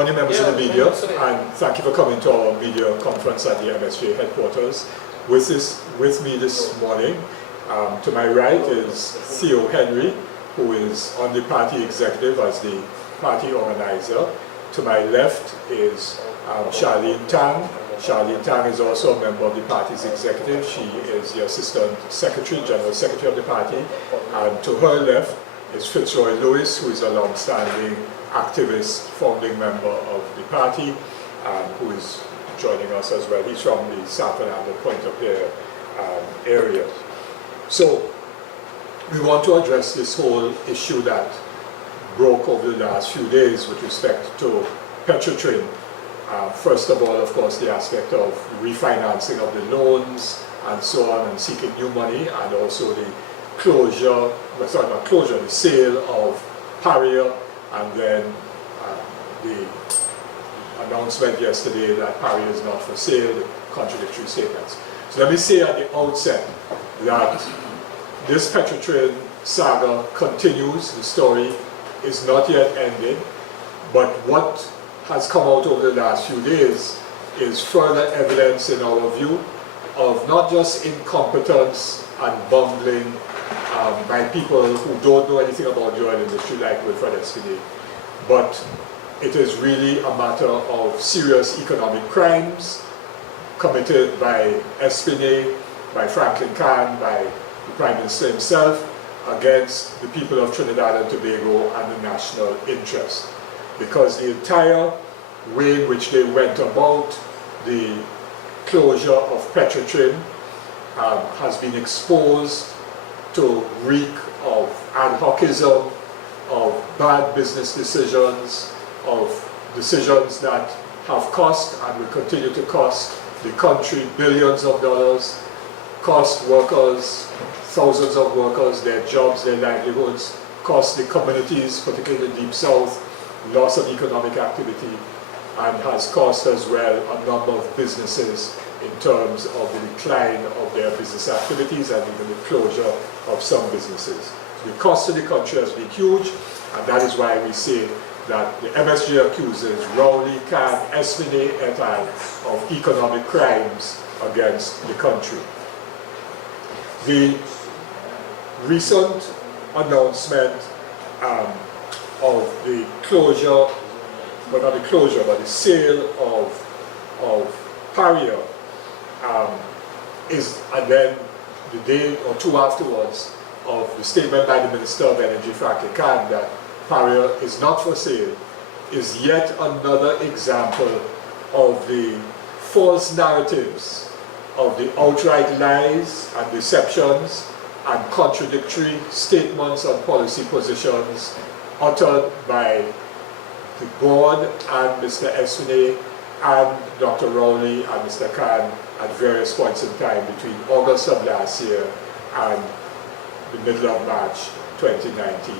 morning, members of the media, and thank you for coming to our media conference at the MSJ headquarters. With me this morning, to my right is Theo Henry, who is on the party executive as the party organizer. To my left is Charlene Tang. Charlene Tang is also a member of the party's executive. She is the assistant secretary, general secretary of the party. And to her left is Fitzroy Lewis, who is a long-standing activist, founding member of the party, who is joining us as well. He's from the San Fernando Point of Pierre area. So we want to address this whole issue that broke over the last few days with respect to Petrotrin. First of all, of course, the aspect of refinancing of the loans and so on, and seeking new money, and also the closure, sorry, not closure, the sale of Paria, and then the announcement yesterday that Paria is not for sale, the contradictory statements. So let me say at the outset that this Petrotrin saga continues. The story is not yet ended, but what has come out over the last few days is further evidence, in our view, of not just incompetence and bungling by people who don't know anything about the oil industry like Wilfred Espinay, but it is really a matter of serious economic crimes committed by Espinay, by Franklin Khan, by the Prime Minister himself, against the people of Trinidad and Tobago and the national interest. Because the entire way in which they went about the closure of Petrotrin has been exposed to reek of ad hocism, of bad business decisions, of decisions that have cost and will continue to cost the country billions of dollars, cost workers, thousands of workers, their jobs, their livelihoods, cost the communities, particularly the Deep South, loss of economic activity, and has cost as well a number of businesses in terms of the decline of their business activities and even the closure of some businesses. The cost to the country has been huge, and that is why we say that the MSJ accuses Rowley, Khan, Espinay et al. Of economic crimes against the country. The recent announcement of the closure, but not the closure, but the sale of Paria and then the day or two afterwards of the statement by the Minister of Energy, Franklin Khan, that Paria is not for sale, is yet another example of the false narratives, of the outright lies and deceptions and contradictory statements and policy positions uttered by the board and Mr. Espinay and Dr. Rowley and Mr. Khan at various points in time between August of last year and the middle of March 2019.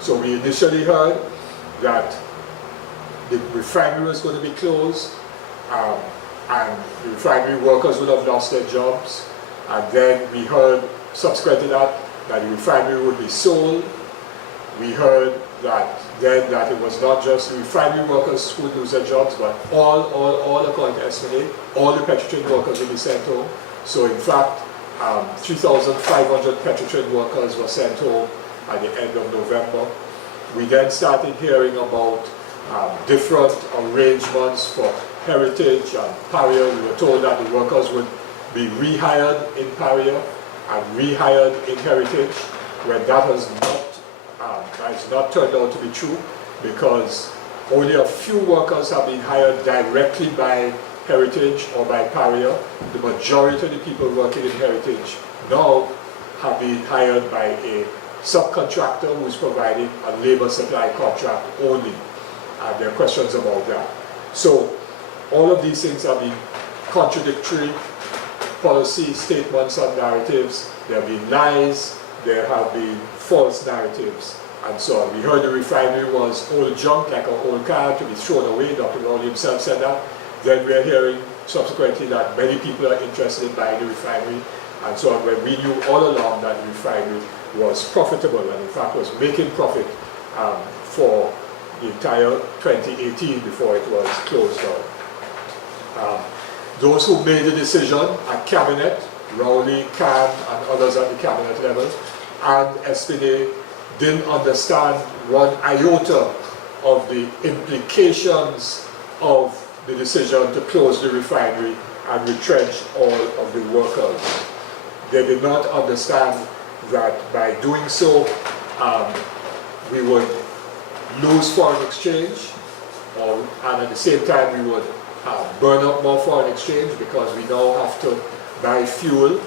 So we initially heard that the refinery was going to be closed and the refinery workers would have lost their jobs, and then we heard subsequent to that the refinery would be sold. We heard that then that it was not just the refinery workers who would lose their jobs, but all according to Espinay, all the Petrotrin workers would be sent home. So in fact, 3,500 Petrotrin workers were sent home at the end of November. We then started hearing about different arrangements for Heritage and Paria. We were told that the workers would be rehired in Paria and rehired in Heritage, when that has not turned out to be true, because only a few workers have been hired directly by Heritage or by Paria. The majority of the people working in Heritage now have been hired by a subcontractor who is providing a labor supply contract only. And there are questions about that. So all of these things have been contradictory policy statements and narratives. There have been lies, there have been false narratives, and so on. We heard the refinery was old junk, like an old car, to be thrown away. Dr. Rowley himself said that. Then we're hearing subsequently that many people are interested in buying the refinery, and so on, when we knew all along that the refinery was profitable and in fact was making profit for the entire 2018 before it was closed down. Those who made the decision at Cabinet, Rowley, Khan and others at the Cabinet level, and Espinay didn't understand one iota of the implications of the decision to close the refinery and retrench all of the workers. They did not understand that by doing so, we would lose foreign exchange, and at the same time we would burn up more foreign exchange because we now have to buy fuel,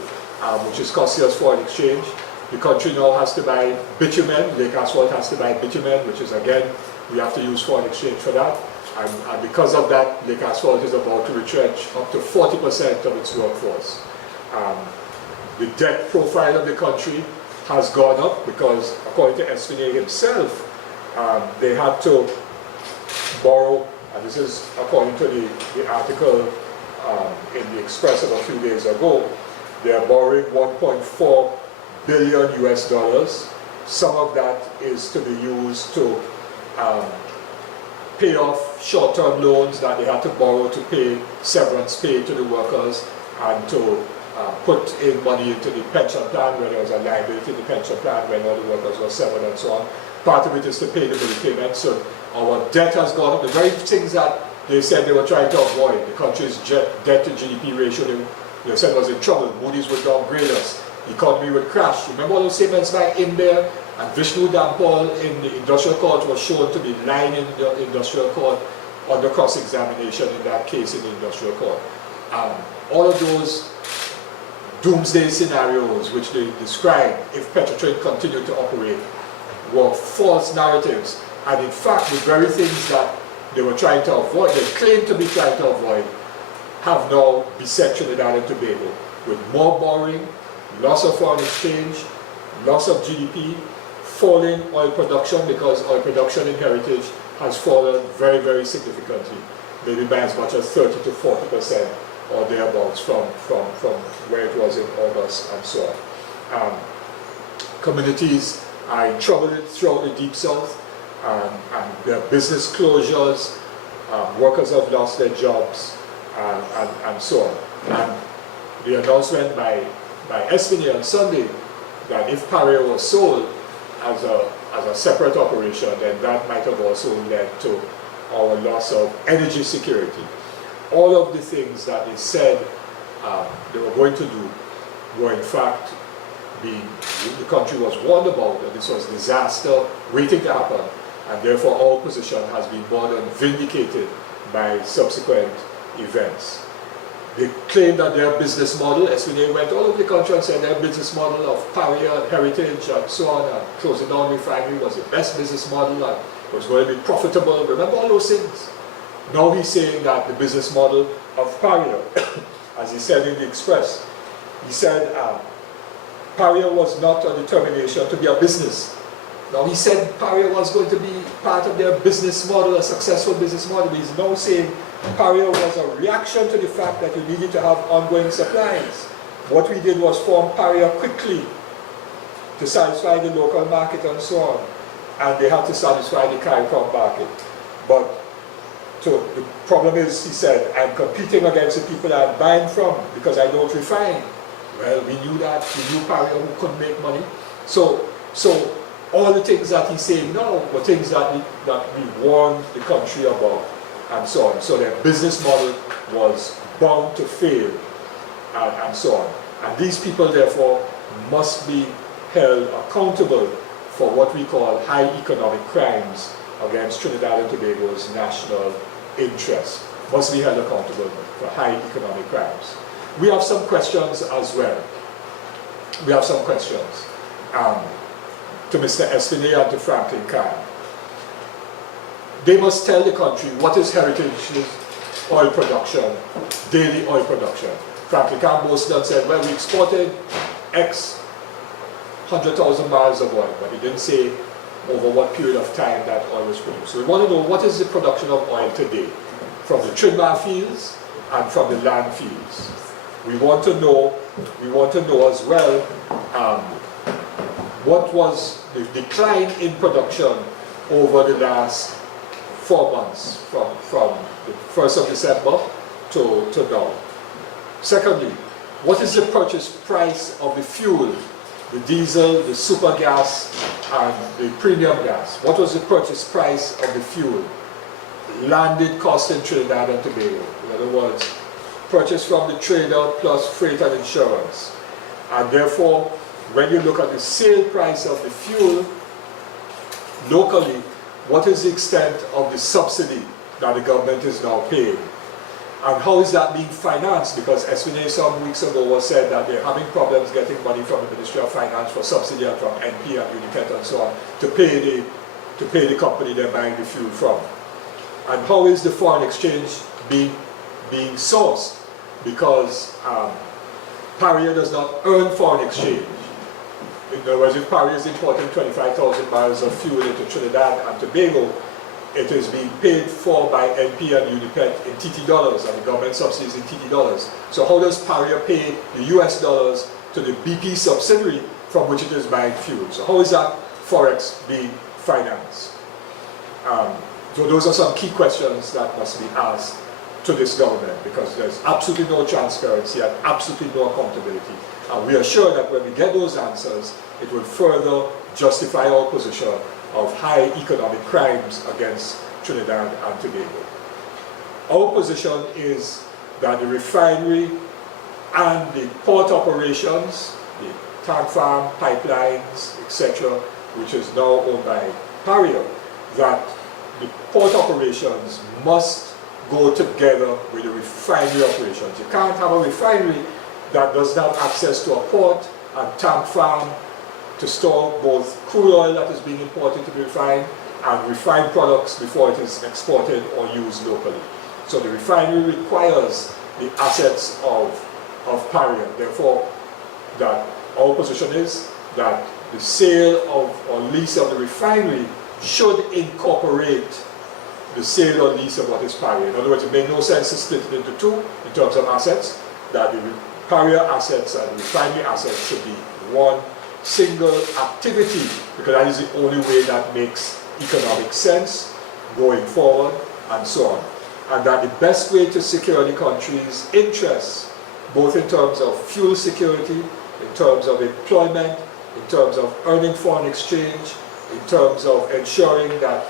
which is costing us foreign exchange. The country now has to buy bitumen. Lake Asphalt has to buy bitumen, which is, again, we have to use foreign exchange for that. And because of that, Lake Asphalt is about to retrench up to 40% of its workforce. The debt profile of the country has gone up because, according to Espinay himself, they had to borrow, and this is according to the article in the Express of a few days ago, they are borrowing 1.4 billion US dollars. Some of that is to be used to pay off short-term loans that they had to borrow to pay severance pay to the workers and to put in money into the pension plan where there was a liability in the pension plan when all the workers were severed and so on. Part of it is to pay the bill payments. So our debt has gone up. The very things that they said they were trying to avoid, the country's debt to GDP ratio, they said was in trouble. Moody's would downgrade us. The economy would crash. Remember all those statements back in there? And Vishnu Dampal in the industrial court was shown to be lying in the industrial court under cross-examination in that case in the industrial court. All of those doomsday scenarios which they described if Petrotrade continued to operate were false narratives. And in fact, the very things that they were trying to avoid, they claimed to be trying to avoid, have now beset Trinidad and Tobago with more borrowing, loss of foreign exchange, loss of GDP, falling oil production because oil production in Heritage has fallen very, very significantly, maybe by as much as 30 to 40% or thereabouts from where it was in August and so on. Communities are in trouble throughout the Deep South, and there are business closures, workers have lost their jobs, and so on. And the announcement by Espinay on Sunday that if Paria was sold as a separate operation, then that might have also led to our loss of energy security. All of the things that they said they were going to do were in fact the country was warned about, that this was disaster waiting to happen, and therefore our position has been more than vindicated by subsequent events. They claim that their business model, Espinay went all over the country and said their business model of Paria and Heritage and so on, and closing down refinery was the best business model and was going to be profitable. Remember all those things? Now he's saying that the business model of Paria, as he said in the Express, he said Paria was not a determination to be a business. Now he said Paria was going to be part of their business model, a successful business model. He's now saying Paria was a reaction to the fact that you needed to have ongoing supplies. What we did was form Paria quickly to satisfy the local market and so on. And they had to satisfy the CARICOM market. But so the problem is, he said, I'm competing against the people I'm buying from because I don't refine. Well, we knew that. We knew Paria who couldn't make money. So all the things that he's saying now were things that we warned the country about and so on. So their business model was bound to fail and so on. And these people, therefore, must be held accountable for what we call high economic crimes against Trinidad and Tobago's national interest. Must be held accountable for high economic crimes. We have some questions as well. We have some questions to Mr. Espinay and to Franklin Khan. They must tell the country what is Heritage's oil production, daily oil production. Franklin Khan boasted and said, well, we exported X 100,000 barrels of oil, but he didn't say over what period of time that oil was produced. So we want to know what is the production of oil today from the Trinidad fields and from the land fields. We want to know as well what was the decline in production over the last 4 months from the 1st of December to now. Secondly, what is the purchase price of the fuel, the diesel, the super gas, and the premium gas? What was the purchase price of the fuel? Landed cost in Trinidad and Tobago. In other words, purchase from the trader plus freight and insurance. And therefore, when you look at the sale price of the fuel locally, what is the extent of the subsidy that the government is now paying? And how is that being financed? Because SBNA some weeks ago was said that they're having problems getting money from the Ministry of Finance for subsidy and from NP and Uniket and so on to pay the company they're buying the fuel from. And how is the foreign exchange being sourced? Because Paria does not earn foreign exchange. In other words, if Paria is importing 25,000 barrels of fuel into Trinidad and Tobago, it is being paid for by NP and Unipet in TT dollars, and the government subsidies in TT dollars. So how does Paria pay the US dollars to the BP subsidiary from which it is buying fuel? So how is that forex being financed? So those are some key questions that must be asked to this government, because there's absolutely no transparency and absolutely no accountability. And we are sure that when we get those answers, it will further justify our position of high economic crimes against Trinidad and Tobago. Our position is that the refinery and the port operations, the tank farm, pipelines, etc., which is now owned by Paria, that the port operations must go together with the refinery operations. You can't have a refinery that doesn't have access to a port and tank farm to store both crude oil that is being imported to be refined and refined products before it is exported or used locally. So the refinery requires the assets of Paria. Therefore, that our position is that the sale of or lease of the refinery should incorporate the sale or lease of what is Paria. In other words, it makes no sense to split it into two in terms of assets, that the Paria assets and the refinery assets should be one single activity, because that is the only way that makes economic sense going forward and so on. And that the best way to secure the country's interests, both in terms of fuel security, in terms of employment, in terms of earning foreign exchange, in terms of ensuring that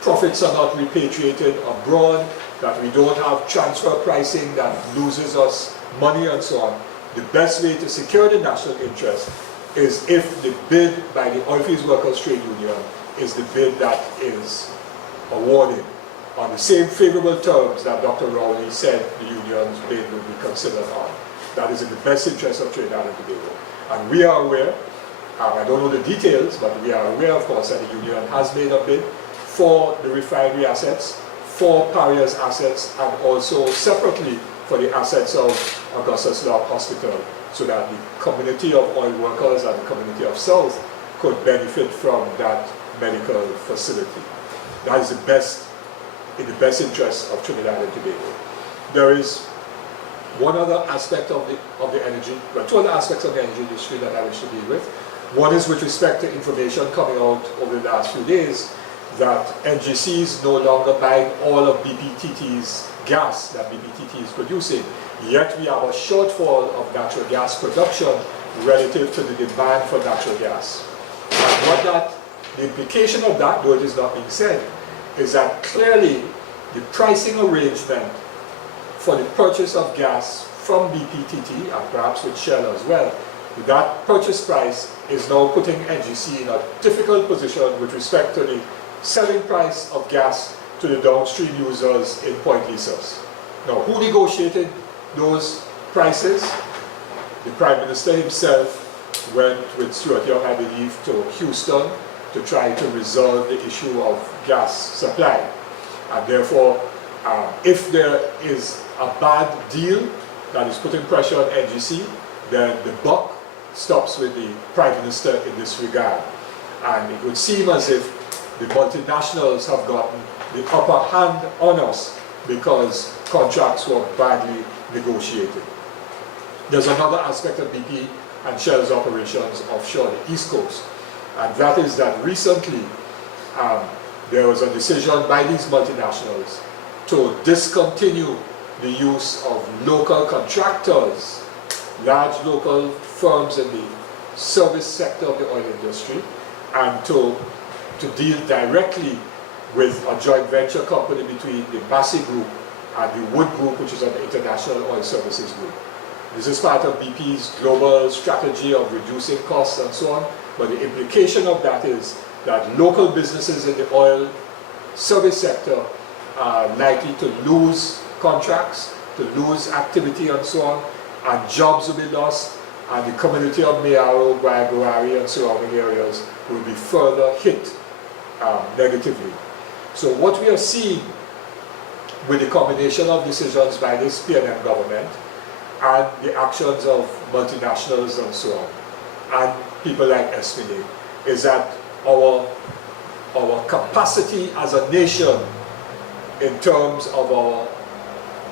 profits are not repatriated abroad, that we don't have transfer pricing that loses us money and so on. The best way to secure the national interest is if the bid by the Oilfields Workers Trade Union is the bid that is awarded on the same favorable terms that Dr. Rowley said the union's bid would be considered on. That is in the best interest of Trinidad and Tobago. And we are aware, I don't know the details, but we are aware, of course, that the union has made a bid for the refinery assets, for Paria's assets, and also separately for the assets of Augustus Locke Hospital, so that the community of oil workers and the community of South could benefit from that medical facility. That is in the best interest of Trinidad and Tobago. There is one other aspect of the energy, well, two other aspects of the energy industry that I wish to deal with. One is with respect to information coming out over the last few days that NGC is no longer buying all of BPTT's gas that BPTT is producing. Yet we have a shortfall of natural gas production relative to the demand for natural gas. And the implication of that, though it is not being said, is that clearly the pricing arrangement for the purchase of gas from BPTT, and perhaps with Shell as well, that purchase price is now putting NGC in a difficult position with respect to the selling price of gas to the downstream users in Point Lisas. Now, who negotiated those prices? The Prime Minister himself went with Stuart Young, I believe, to Houston to try to resolve the issue of gas supply. And therefore, if there is a bad deal that is putting pressure on NGC, then the buck stops with the Prime Minister in this regard. And it would seem as if the multinationals have gotten the upper hand on us because contracts were badly negotiated. There's another aspect of BP and Shell's operations offshore the East Coast, and that is that recently there was a decision by these multinationals to discontinue the use of local contractors, large local firms in the service sector of the oil industry, and to deal directly with a joint venture company between the Massey Group and the Wood Group, which is an international oil services group. This is part of BP's global strategy of reducing costs and so on, but the implication of that is that local businesses in the oil service sector are likely to lose contracts, to lose activity and so on, and jobs will be lost, and the community of Mayaro, Guayagowari and surrounding areas will be further hit negatively. So what we are seeing with the combination of decisions by this PNM government and the actions of multinationals and so on, and people like SPNA, is that our capacity as a nation in terms of our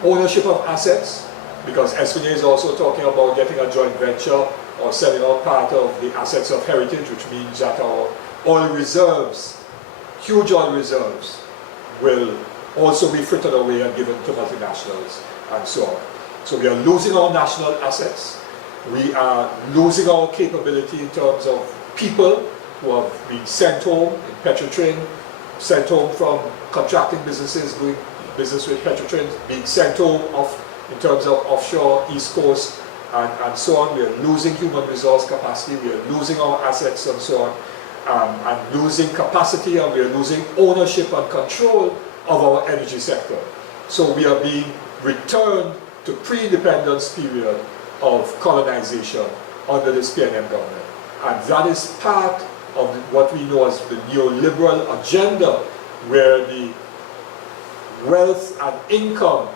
ownership of assets, because SPNA is also talking about getting a joint venture or selling out part of the assets of heritage, which means that our oil reserves, huge oil reserves, will also be frittered away and given to multinationals and so on. So we are losing our national assets, we are losing our capability in terms of people who have been sent home in Petrotrain, sent home from contracting businesses, doing business with Petrotrain, being sent home in terms of offshore, East Coast, and so on. We are losing human resource capacity, we are losing our assets and so on, and losing capacity, and we are losing ownership and control of our energy sector. So we are being returned to pre-independence period of colonization under this PNM government. And that is part of what we know as the neoliberal agenda, where the wealth and income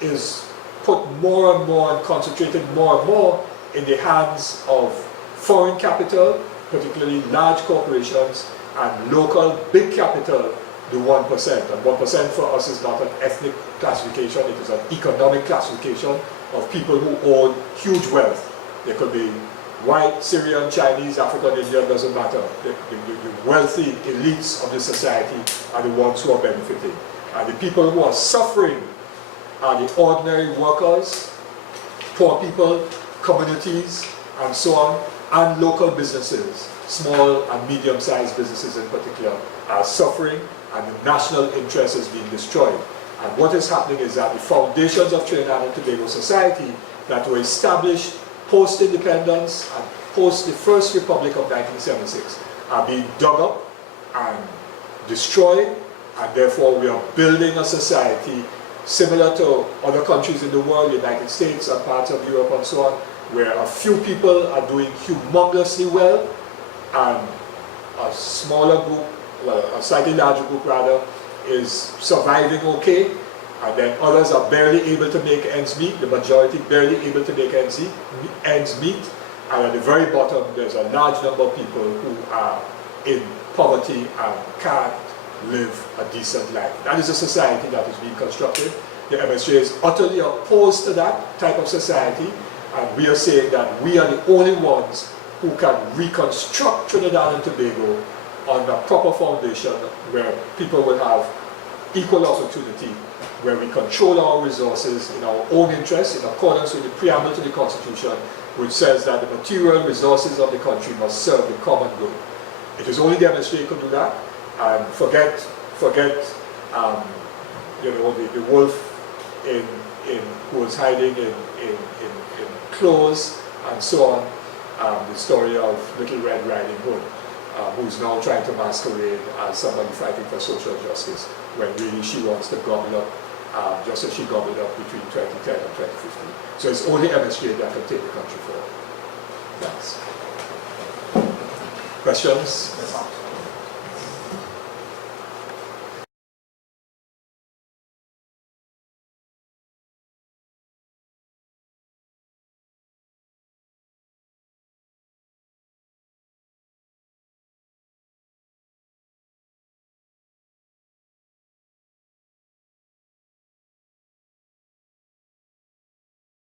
is put more and more and concentrated more and more in the hands of foreign capital, particularly large corporations, and local big capital, the 1%. And 1% for us is not an ethnic classification, it is an economic classification of people who own huge wealth. There could be white, Syrian, Chinese, African, Indian, doesn't matter. The wealthy elites of the society are the ones who are benefiting. And the people who are suffering are the ordinary workers, poor people, communities, and so on, and local businesses, small and medium-sized businesses in particular, are suffering, and the national interest is being destroyed. And what is happening is that the foundations of Trinidad and Tobago society that were established post-independence and post the First Republic of 1976 are being dug up and destroyed, and therefore we are building a society similar to other countries in the world, the United States and parts of Europe and so on, where a few people are doing humongously well, and a smaller group, well, a slightly larger group rather, is surviving okay, and then others are barely able to make ends meet, the majority barely able to make ends meet, and at the very bottom there's a large number of people who are in poverty and can't live a decent life. That is a society that is being constructed. The MSJ is utterly opposed to that type of society, and we are saying that we are the only ones who can reconstruct Trinidad and Tobago on a proper foundation where people will have equal opportunity, where we control our resources in our own interest in accordance with the preamble to the Constitution, which says that the material resources of the country must serve the common good. It is only the MSJ who could do that, and forget the wolf who was hiding in clothes and so on, the story of Little Red Riding Hood, who's now trying to masquerade as somebody fighting for social justice, when really she wants to gobble up, just as she gobbled up between 2010 and 2015. So it's only MSJ that can take the country forward. Thanks. Questions?